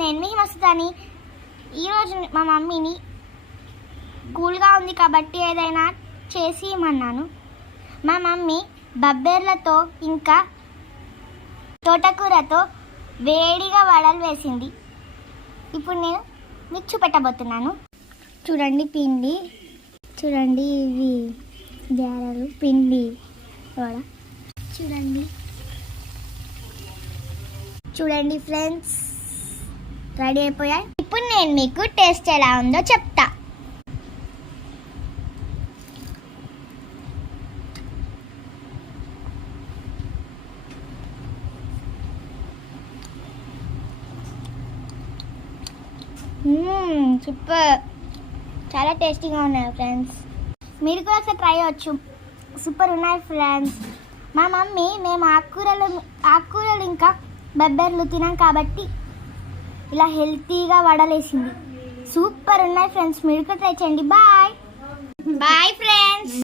నేను మీ మస్తాని. ఈరోజు మా మమ్మీని కూల్గా ఉంది కాబట్టి ఏదైనా చేసి ఇమ్మన్నాను. మా మమ్మీ బబ్బెర్లతో ఇంకా తోటకూరతో వేడిగా వడలు వేసింది. ఇప్పుడు నేను మీకు చూపెట్టబోతున్నాను. చూడండి పిండి, చూడండి ఇవి గారెలు, పిండి వడ చూడండి. చూడండి ఫ్రెండ్స్, రెడీ అయిపోయాయి. ఇప్పుడు నేను మీకు టేస్ట్ ఎలా ఉందో చెప్తా. సూపర్, చాలా టేస్టీగా ఉన్నాయి ఫ్రెండ్స్. మీరు కూడా ఒకసారి ట్రై చేయొచ్చు. సూపర్ ఉన్నాయి ఫ్రెండ్స్. మా మమ్మీ మేము ఆకుకూరలు ఇంకా బబ్బెర్లు తినాం కాబట్టి ఇలా హెల్తీగా వడలేసింది. సూపర్ ఉన్నాయి ఫ్రెండ్స్, మీరు కూడా ట్రై చేయండి. Bye bye friends.